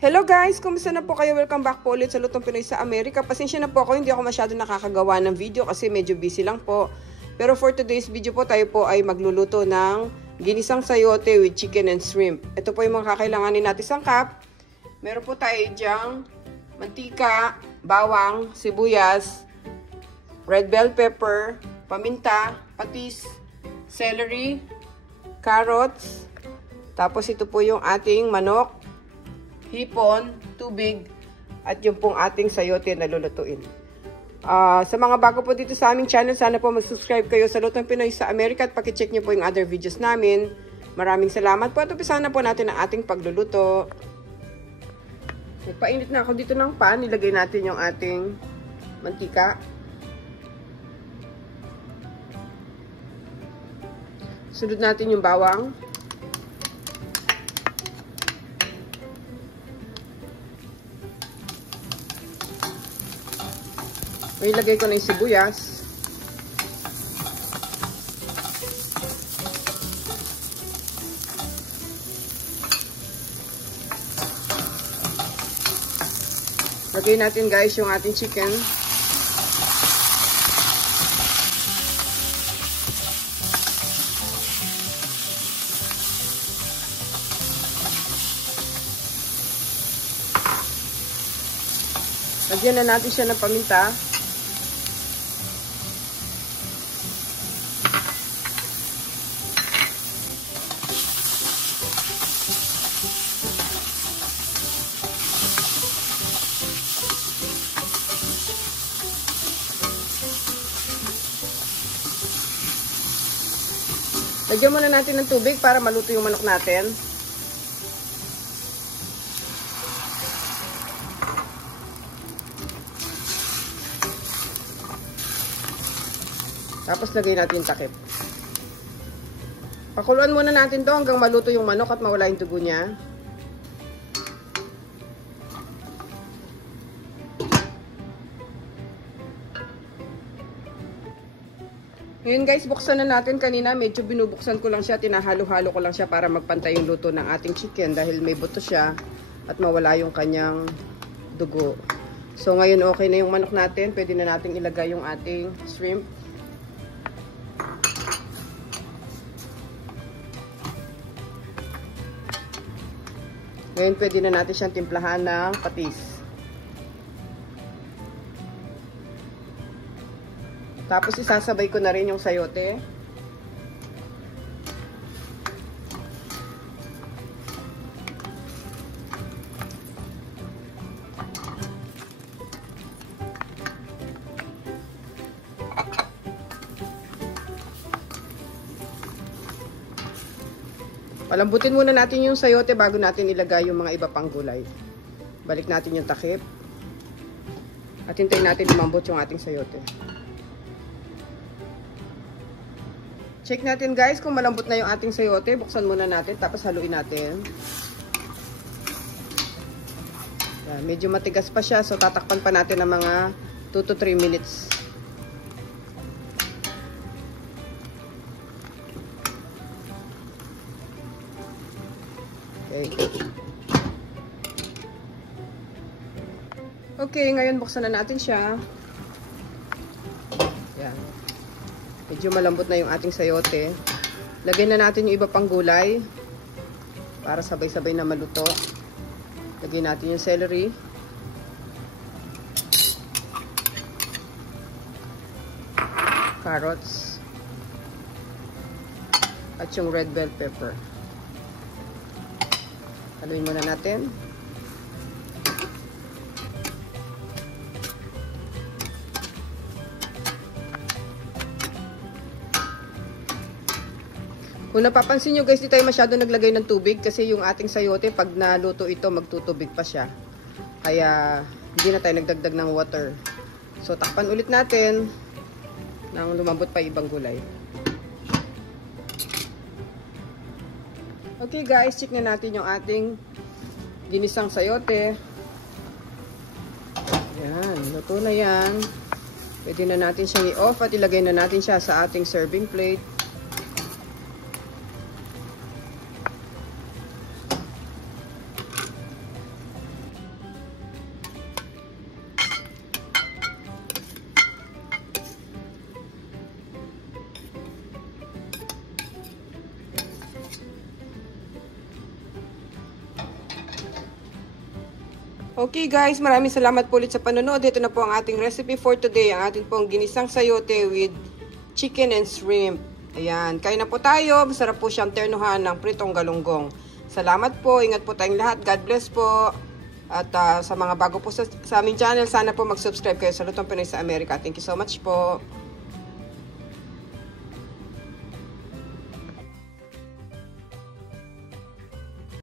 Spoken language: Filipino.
Hello guys! Kumusta na po kayo? Welcome back po ulit sa Lutong Pinoy sa Amerika. Pasensya na po ako, hindi ako masyado nakakagawa ng video kasi medyo busy lang po. Pero for today's video po, tayo po ay magluluto ng ginisang sayote with chicken and shrimp. Ito po yung mga kakailanganin natin sangkap. Meron po tayo diyang mantika, bawang, sibuyas, red bell pepper, paminta, patis, celery, carrots. Tapos ito po yung ating manok, hipon, tubig, at yung pong ating sayote na lulutuin. Sa mga bago po dito sa aming channel, sana po mag-subscribe kayo sa Lutong Pinoy sa Amerika at pakicheck nyo po yung other videos namin. Maraming salamat po at umpisa na po natin ang ating pagluluto. Nagpainit na ako dito ng pan, nilagay natin yung ating mantika. Sunod natin yung bawang. Ilagay ko na yung sibuyas. Lagay natin guys yung ating chicken. Lagyan na natin siya ng paminta. Lagyan muna natin ng tubig para maluto yung manok natin. Tapos lagay natin takip. Pakuluan muna natin to hanggang maluto yung manok at mawala yung dugo niya. Ngayon guys, buksan na natin. Kanina medyo binubuksan ko lang siya, tinahalo-halo ko lang siya para magpantay yung luto ng ating chicken dahil may buto siya at mawala yung kanyang dugo. So ngayon okay na yung manok natin, pwede na natin ilagay yung ating shrimp. Ngayon pwede na natin siyang timplahan ng patis. Tapos isasabay ko na rin yung sayote. Palambutin muna natin yung sayote bago natin ilagay yung mga iba pang gulay. Balik natin yung takip. At hintayin natin lumambot yung ating sayote. Check natin guys kung malambot na yung ating sayote. Buksan muna natin tapos haluin natin. Yan, medyo matigas pa siya so tatakpan pa natin ng mga 2 to 3 minutes. Okay. Okay, ngayon buksan na natin siya. Yan. Medyo malambot na yung ating sayote. Lagyan na natin yung iba pang gulay para sabay-sabay na maluto. Lagyan natin yung celery. Carrots. At yung red bell pepper. Haluin muna natin. Kung napapansin nyo guys, di tayo masyado naglagay ng tubig kasi yung ating sayote pag naluto ito magtutubig pa siya. Kaya hindi na tayo nagdagdag ng water. So takpan ulit natin nang lumambot pa ibang gulay. Okay guys, check na natin yung ating ginisang sayote. Yan, luto na yan. Pwede na natin siyang i-off at ilagay na natin siya sa ating serving plate. Okay guys, maraming salamat po ulit sa panonood. Ito na po ang ating recipe for today. Ang ating pong ginisang sayote with chicken and shrimp. Ayan, kain na po tayo. Masarap po siyang ternuhan ng pritong galunggong. Salamat po. Ingat po tayong lahat. God bless po. At sa mga bago po sa aming channel, sana po mag-subscribe kayo sa Lutong Pinoy sa Amerika. Thank you so much po.